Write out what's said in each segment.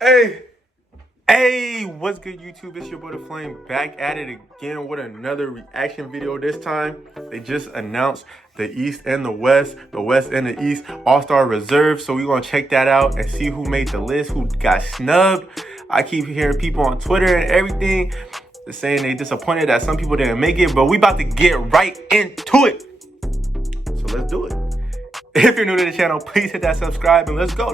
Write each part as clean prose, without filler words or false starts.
Hey, what's good, YouTube? It's your boy DaFlame back at it again with another reaction video. This time, they just announced the East and the West and the East All-Star Reserve. So we're gonna check that out and see who made the list, who got snubbed. I keep hearing people on Twitter and everything saying they disappointed that some people didn't make it, but we about to get right into it. So let's do it. If you're new to the channel, please hit that subscribe and let's go.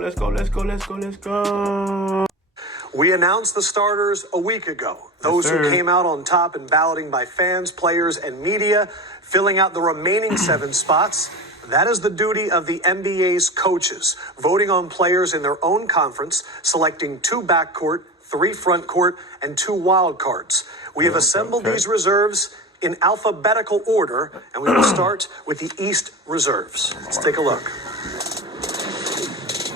We announced the starters a week ago. Those who came out on top in balloting by fans, players, and media, filling out the remaining 7 spots. That is the duty of the NBA's coaches, voting on players in their own conference, selecting 2 backcourt, 3 frontcourt, and 2 wild cards. We have assembled these reserves in alphabetical order, and we will start with the East reserves. Let's take a look.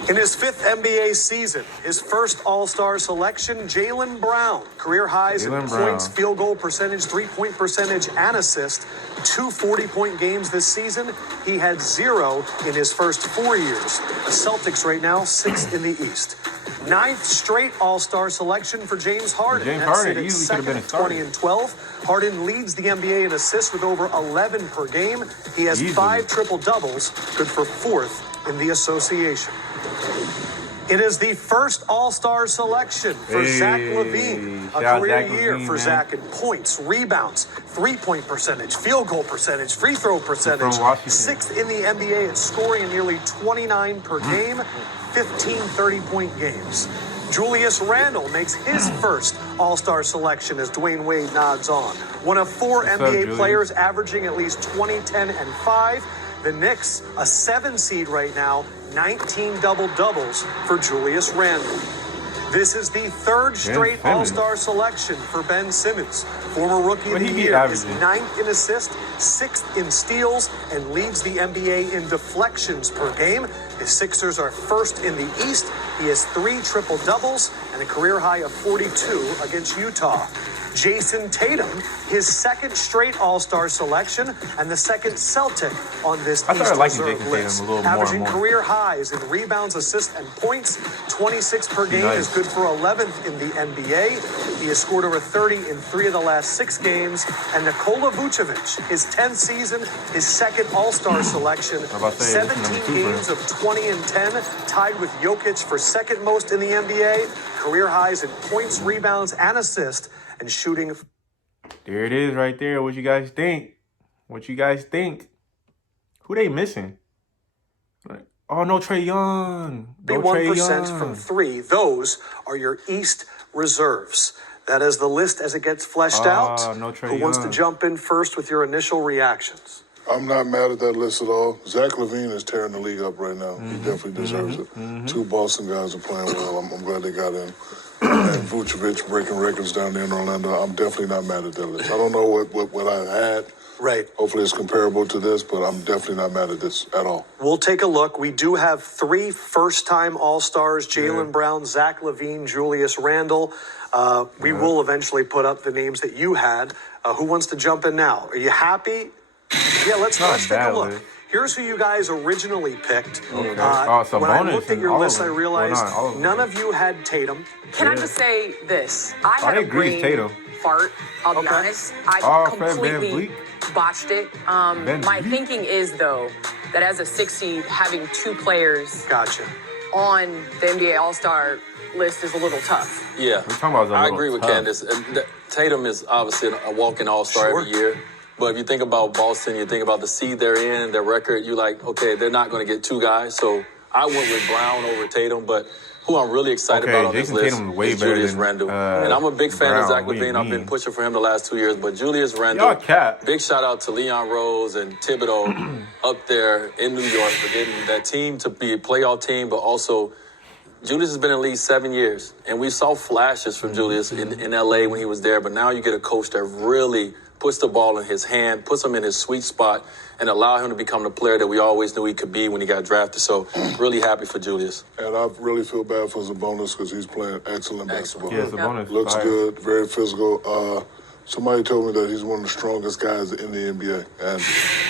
In his 5th NBA season, his first All-Star selection, Jaylen Brown. Career highs in points, field goal percentage, 3-point percentage, and assist. 2 40-point games this season. He had 0 in his first 4 years. The Celtics right now, 6th in the East. 9th straight All-Star selection for James Harden. James Harden easily could have been 20 and 12. Harden leads the NBA in assists with over 11 per game. He has 5 triple-doubles, good for 4th in the association. It is the first All-Star selection for Zach LaVine. A career year for Zach in points, rebounds, 3-point percentage, field goal percentage, free throw percentage. 6th in the NBA at scoring in nearly 29 per game, 15 30-point games. Julius Randle makes his first All-Star selection as Dwayne Wade nods on. One of 4 NBA players averaging at least 20, 10, and 5. The Knicks, a 7 seed right now, 19 double-doubles for Julius Randle. This is the 3rd straight All-Star selection for Ben Simmons. Former Rookie of the Year is 9th in assists, 6th in steals, and leads the NBA in deflections per game. The Sixers are 1st in the East. He has 3 triple-doubles and a career high of 42 against Utah. Jason Tatum, his 2nd straight All-Star selection and the 2nd Celtic on this East Reserve list. Averaging career highs in rebounds, assists, and points. 26 per game is good for 11th in the NBA. He has scored over 30 in 3 of the last 6 games. And Nikola Vucevic, his 10th season, his 2nd All-Star selection. 17 games of 20 and 10, tied with Jokic for 2nd most in the NBA. Career highs in points, rebounds, and assists. And shooting. There it is right there. What you guys think? Who they missing? Oh, no Trae Young. 1% from 3. Those are your East reserves. That is the list as it gets fleshed out. No Trae Who wants to jump in first with your initial reactions? I'm not mad at that list at all. Zach LaVine is tearing the league up right now. He definitely deserves it. 2 Boston guys are playing well. I'm glad they got in. And Vucevic breaking records down there in Orlando. I'm definitely not mad at that list. I don't know what I had. Right. Hopefully it's comparable to this, but I'm definitely not mad at this at all. We'll take a look. We do have 3 first-time All-Stars, Jaylen Brown, Zach LaVine, Julius Randle. We will eventually put up the names that you had. Who wants to jump in now? Are you happy? Yeah, let's take a look. Here's who you guys originally picked. When I looked at your list, I realized none of you had Tatum. Can I just say this? I had a brain fart, I'll be honest. I completely botched it. My thinking is, though, that as a 6 seed, having 2 players on the NBA All-Star list is a little tough. Yeah, I agree with Candace. Tatum is obviously a walking All-Star every year. But if you think about Boston, you think about the seed they're in, their record, you're like, okay, they're not going to get 2 guys. So I went with Brown over Tatum, but who I'm really excited about on this list is Julius Randle. And I'm a big fan of Zach LaVine. I've been pushing for him the last 2 years. But Julius Randle, big shout out to Leon Rose and Thibodeau up there in New York for getting that team to be a playoff team, but also Julius has been in the league 7 years. And we saw flashes from Julius in L.A. when he was there. But now you get a coach that really puts the ball in his hand, puts him in his sweet spot, and allow him to become the player that we always knew he could be when he got drafted. So really happy for Julius. And I really feel bad for Sabonis because he's playing excellent basketball. Yeah, Sabonis looks good, very physical. Somebody told me that he's one of the strongest guys in the NBA, and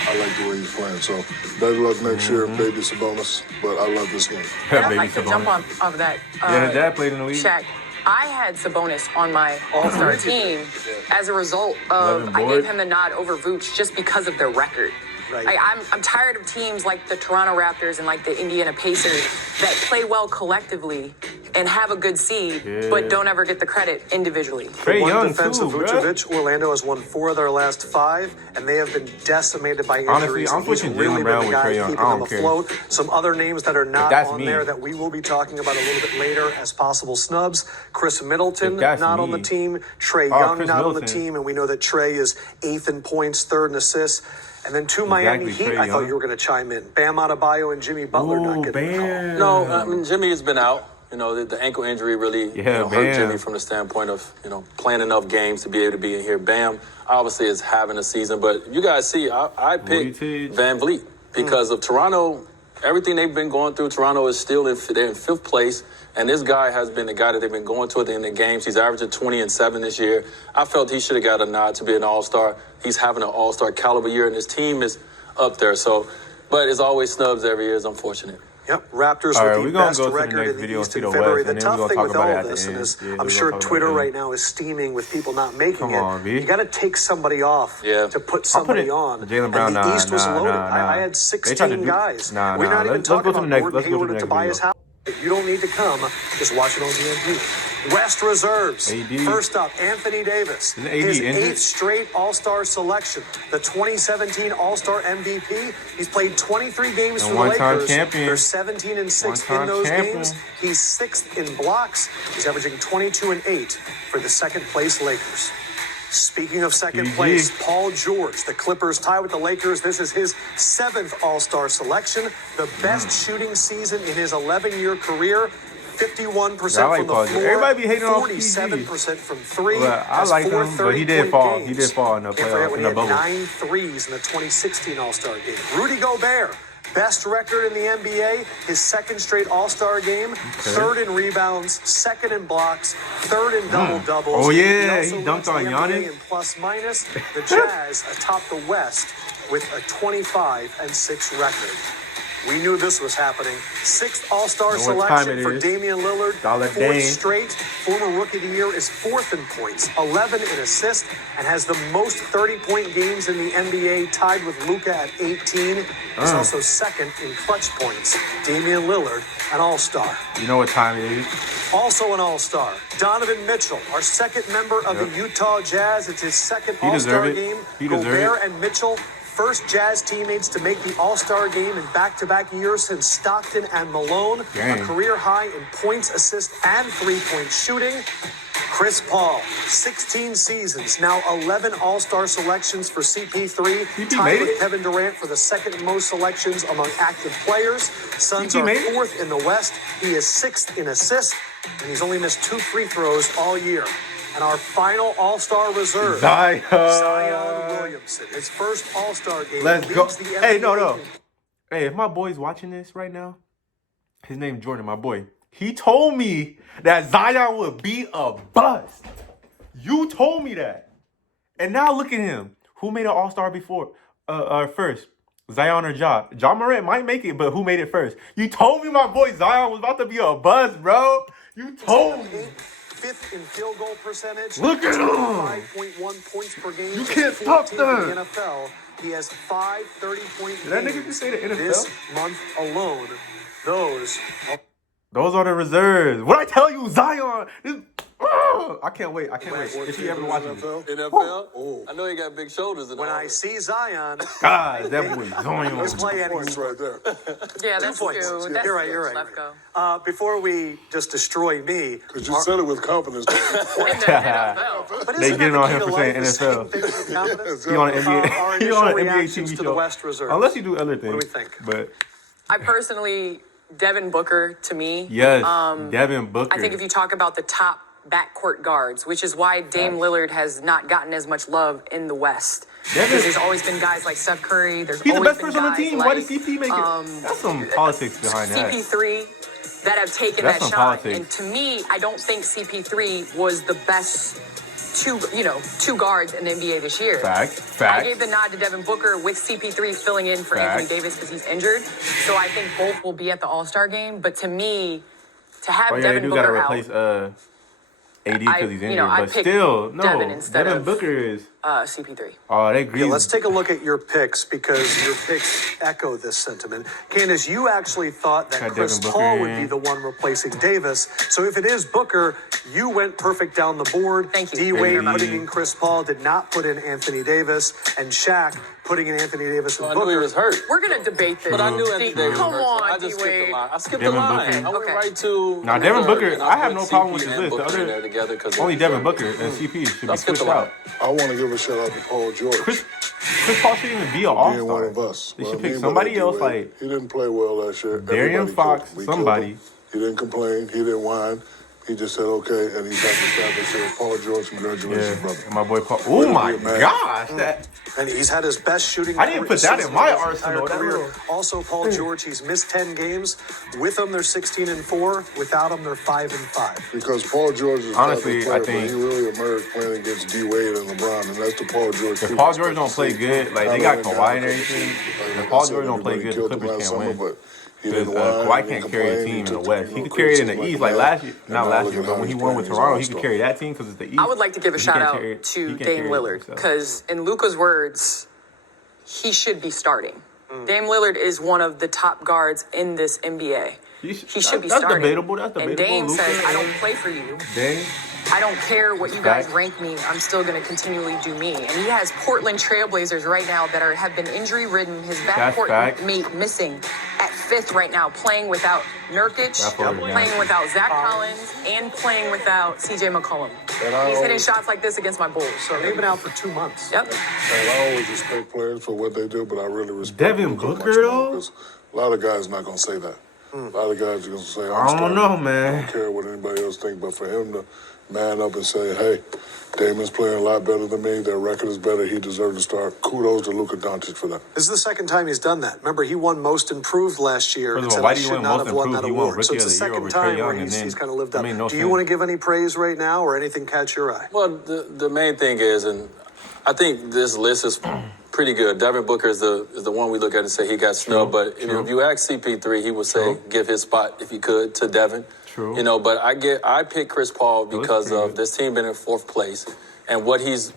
I like the way he's playing. So better luck next year, baby Sabonis. But I love this game. And I'd like to jump off that. Yeah, his dad played in the league. Shaq, I had Sabonis on my All-Star team as a result of I gave him the nod over Vooch just because of their record. Right. I'm tired of teams like the Toronto Raptors and like the Indiana Pacers that play well collectively and have a good seed, but don't ever get the credit individually. Trae One Young defense too, of Vucevic, Orlando has won 4 of their last 5, and they have been decimated by injuries. Honestly, I'm He's pushing really Jaylen Brown been the with guy Trae Young. keeping I them don't care. afloat. Some other names that are not that's on me. there that we will be talking about a little bit later as possible snubs. Chris Middleton That's not on me. the team. Trae Young Chris not on the Middleton. team, and we know that Trae is 8th in points, 3rd in assists. And then 2 Miami Heat, Trae I thought Young. you were going to chime in. Bam Adebayo and Jimmy Butler not getting the call. Bam. No, I mean, Jimmy has been out. You know, the ankle injury really hurt Bam. Jimmy from the standpoint of, playing enough games to be able to be in here. Bam obviously is having a season. But you guys see, I picked Van Vliet because of Toronto. Everything they've been going through, Toronto is still they're in 5th place. And this guy has been the guy that they've been going to at the end of the games. He's averaging 20 and 7 this year. I felt he should have got a nod to be an all-star. He's having an all-star caliber year, and his team is up there. So, but it's always snubs every year. It's unfortunate. Yep, Raptors All right, with we're the gonna best go to the record next in the video East and in see the February. West, The and then we're tough gonna thing talk with about all it of at this the end. is Yeah, we're I'm gonna sure talk about Twitter it at the right end. now is steaming with people not making Come it. on, V. You got to take somebody off Yeah. to put I'll somebody put it- on. Jaylen Brown, and the East was loaded. nah. I had They tried to 16 do- guys. nah, We're not even let's go talking to the about next- Gordon let's go to Hayward the or next Tobias video. Howard. You don't need to come. Just watch it on GMP. West reserves. AD. First up, Anthony Davis. Isn't AD His injured? 8th straight All-Star selection. The 2017 All-Star MVP. He's played 23 games And for the one-time Lakers. champion. They're 17 and 6 in One-time those champion. games. He's 6th in blocks. He's averaging 22 and 8 for the second-place Lakers. Speaking of second GG. place, Paul George, the Clippers tie with the Lakers. This is his 7th All-Star selection, the best shooting season in his 11-year career. 51% Yeah, I like from the Paul George. floor, Everybody be hating on 47% from 3. Well, I Has like 4 him, but he did 30-point fall. games. He did fall in the Can't playoffs, forget when in he the had bubble. 9 threes in the 2016 All-Star game. Rudy Gobert, best record in the NBA, his 2nd straight All-Star game, 3rd in rebounds, 2nd in blocks, 3rd in double-doubles. Oh, yeah, also he dunked leads on the Giannis. NBA in plus-minus. The Jazz atop the West with a 25 and 6 record. We knew this was happening. 6th All-Star Know what time selection it for is. Damian Lillard. Dollar 4th Dame. straight. Former Rookie of the Year is 4th in points, 11 in assists, and has the most 30-point games in the NBA, tied with Luka at 18. He's also 2nd in clutch points. Damian Lillard, an All-Star. You know what time it is? Also an All-Star, Donovan Mitchell, our 2nd member of the Utah Jazz. It's his 2nd He All-Star deserve it. game. He deserve Gobert it. and Mitchell, first Jazz teammates to make the All-Star game in back-to-back years since Stockton and Malone. Dang. A career high in points, assists, and three-point shooting. Chris Paul, 16 seasons, now 11 All-Star selections for CP3, CP tied made with it? Kevin Durant for the 2nd most selections among active players. Suns CP are made it? 4th in the West. He is 6th in assists, and he's only missed 2 free throws all year. And our final All-Star reserve, Zion Williamson, his first All-Star game. Let's go. leads the Hey, no. NBA. Hey, if my boy's watching this right now, his name Jordan, my boy. He told me that Zion would be a bust. You told me that. And now look at him. Who made an All-Star before? First? Zion or Ja? Ja Morant might make it, but who made it first? You told me my boy Zion was about to be a bust, bro. You told me. 5th in field goal percentage. Look at him. 5.1 points per game. You can't stop 14th in that. the NFL. He has 5 30-point games. Did that nigga just say the NFL? This month alone. Those are the reserves. What I tell you, Zion? I can't wait. If he ever watches this. NFL? I know he got big shoulders. And When all I that. see Zion, God, that boy Zion. let's play any Points right there. Yeah, that's 2 points. true. That's You're right. Let's go. Before we just destroy me, Because you said it with confidence. In the NFL. but They isn't getting that on the him key for to saying life, is saying NFL. things with confidence? He on an Our NBA. He initial on an NBA reactions TV to show. the West reserves. Unless you do other things. What do we think? But I personally, Devin Booker, to me. yes, Devin Booker. I think if you talk about the top backcourt guards, which is why Dame Lillard has not gotten as much love in the West. Because there's always been guys like Steph Curry. He's he's the always best been person on the guys team. like, Why did CP make it? That's some politics behind that. CP3 that have taken That's that some shot. politics. And to me, I don't think CP3 was the best two guards in the NBA this year. Fact. I gave the nod to Devin Booker with CP3 filling in for Anthony Davis because he's injured. So I think both will be at the All-Star game. But to me, to have Devin Booker gotta replace AD because he's injured, I but still, no. Devin Booker is CP3. Oh, they agree. Yeah, let's take a look at your picks because your picks echo this sentiment. Candace, you actually thought that Chris Paul would be the one replacing Davis. So if it is Booker, you went perfect down the board. Thank you. D-Wade putting in Chris Paul, did not put in Anthony Davis, and Shaq putting in Anthony Davis and I Booker. knew he was hurt. We're going to debate this. But I knew Anthony Davis was Come hurt. So I on, just skipped the D-Wade. line. I skipped Devin the line. Booker. I went Okay. right to... Now, Devin Booker, and I have put no problem with CP this and list. Booker in there together 'cause Only it was Devin hurt. Booker and CP should be Let's skip switched the line. out. I want to give a shout out to Paul George. Chris Paul shouldn't even be an Being one all-star. of us. They What should I pick mean by somebody that, else, D-Wade, like he didn't play well last year. Darian Everybody Fox, killed him. We killed somebody. him. He didn't complain. He didn't whine. He just said, okay, and he's back to establish. Paul George, congratulations, brother. And my boy Paul. Oh my gosh, And he's had his best shooting. I didn't put that in my entire arsenal. career. Also, Paul George, he's missed 10 games. With him, they're 16-4. Without him, they're 5-5. Because Paul George is Honestly, not the player, I think- but he really emerged playing against D-Wade and LeBron, and that's the Paul George. If Paul George don't play good, like they got Kawhi and everything. If Paul George don't play good, the Clippers can't win. Because Kawhi can't carry a team in the West. He could carry it in the East, like last year. Not last year, but when he won with Toronto, he could carry that team because it's the East. I would like to give a shout out to Dame Lillard because, in Luka's words, he should be starting. Dame Lillard is one of the top guards in this NBA. He should be starting. Debatable. That's debatable. And Dame Luka, says, I don't play for you. Dame. I don't care what you guys rank me. I'm still going to continually do me. And he has Portland Trailblazers right now that have been injury-ridden. His backcourt mate missing at 5th right now, playing without Nurkic, playing without Zach Collins, and playing without CJ McCollum. He's hitting shots like this against my Bulls. So they've been out for 2 months. Yep. And I always respect players for what they do, but I really respect Devin Luka Booker, much more, though? 'cause a lot of guys not gonna say that. A lot of guys are gonna say, I don't know, I man. don't care what anybody else thinks, but for him to man up and say, hey, Damon's playing a lot better than me, their record is better, he deserves to start. Kudos to Luka Doncic for that. This is the second time he's done that. Remember, he won Most Improved last year. First of and all, said, why I do you should win not Most have won that Improved? He won award. So Rookie it's the of the Year second over Trae time Young, where and then he's kind of lived up. that made no Do you sense. want to give any praise right now or anything catch your eye? Well, the main thing is, and I think this list is pretty good. Devin Booker is the one we look at and say he got snubbed. But if you ask CP3, he would say give his spot if he could to Devin. True. You know, but I picked Chris Paul because of this team being in 4th place and what he's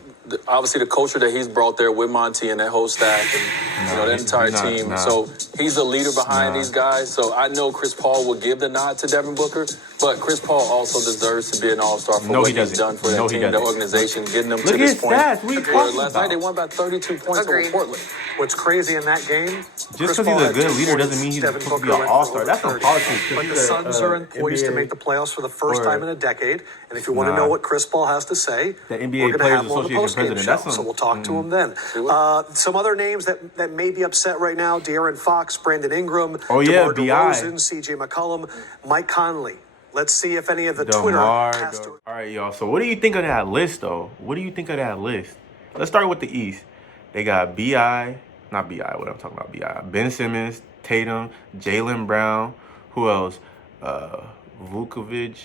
obviously the culture that he's brought there with Monty and that whole staff and the entire team. So he's the leader behind these guys. So I know Chris Paul will give the nod to Devin Booker, but Chris Paul also deserves to be an all-star for what he's done for that team, the organization, getting them to this point. Stats. What are you talking Last night they won by 32 points over Portland. What's crazy in that game, Just because he's a good leader doesn't mean he's supposed to be an all-star. That's some politics. But the Suns are poised to make the playoffs for the first time in a decade. And if you want to know what Chris Paul has to say, the NBA we're going to Players have him on the Association post-game president. show. So we'll talk to him then. Some other names that may be upset right now: De'Aaron Fox, Brandon Ingram, DeMar DeRozan, CJ McCollum, Mike Conley. Let's see if any of the Twitter has to. All right, y'all. So what do you think of that list, though? What do you think of that list? Let's start with the East. They got not B.I., what I'm talking about, B.I. Ben Simmons, Tatum, Jaylen Brown. Who else? Vukovic,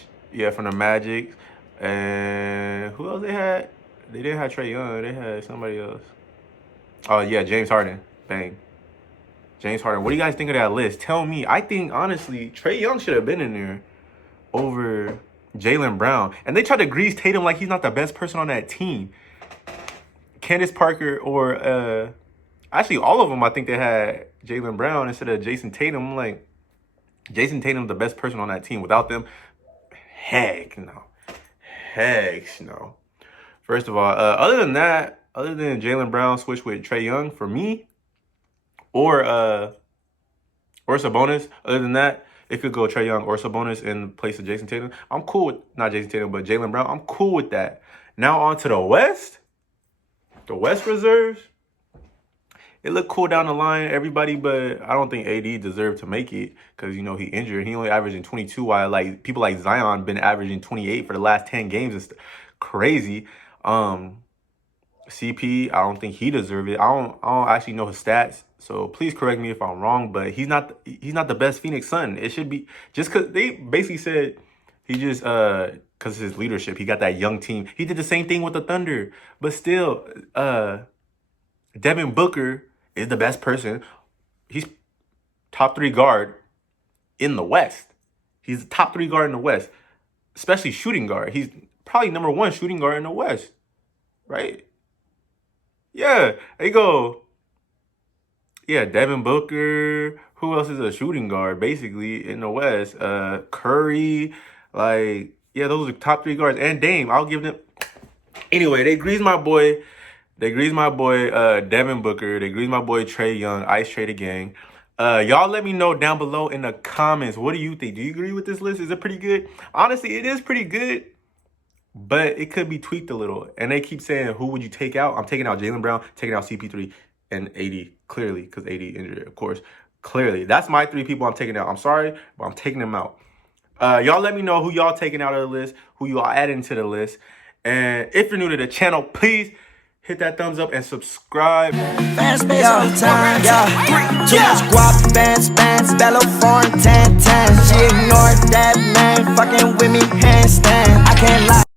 from the Magic. And who else they had? They didn't have Trae Young. They had somebody else. Oh, yeah, James Harden. Bang. James Harden. What do you guys think of that list? Tell me. I think, honestly, Trae Young should have been in there over Jaylen Brown. And they tried to grease Tatum like he's not the best person on that team. Candace Parker or... Actually, all of them, I think they had Jaylen Brown instead of Jason Tatum. I'm like, Jason Tatum's the best person on that team. Without them, heck no. Heck no. First of all, other than Jaylen Brown switch with Trae Young for me, or Sabonis, other than that, it could go Trae Young or Sabonis in place of Jason Tatum. I'm cool with, not Jason Tatum, but Jaylen Brown. I'm cool with that. Now on to the West. The West reserves. It looked cool down the line, everybody, but I don't think AD deserved to make it because, he injured. He only averaging 22, while people like Zion been averaging 28 for the last 10 games. It's crazy. CP, I don't think he deserved it. I don't actually know his stats, so please correct me if I'm wrong, but he's not the best Phoenix Sun. It should be, just because they basically said he just because of his leadership. He got that young team. He did the same thing with the Thunder. But still, Devin Booker is the best person. He's top 3 guard in the West. He's the top 3 guard in the West, especially shooting guard. He's probably number 1 shooting guard in the West, right? Yeah, there you go. Yeah, Devin Booker. Who else is a shooting guard, basically, in the West? Curry. Like, yeah, those are the top 3 guards. And Dame, I'll give them. Anyway, they grease my boy. Devin Booker. They grease my boy Trae Young. Ice Trae the gang. Y'all let me know down below in the comments. What do you think? Do you agree with this list? Is it pretty good? Honestly, it is pretty good. But it could be tweaked a little. And they keep saying, who would you take out? I'm taking out Jaylen Brown, taking out CP3, and AD. Clearly, because AD injured, of course. Clearly. That's my 3 people I'm taking out. I'm sorry, but I'm taking them out. Y'all let me know who y'all taking out of the list, who y'all adding to the list. And if you're new to the channel, please hit that thumbs up and subscribe. Fans space all the time, yeah. Too much guap, fans, bellow foreign, 10. She ignored that man, fucking with me, handstand.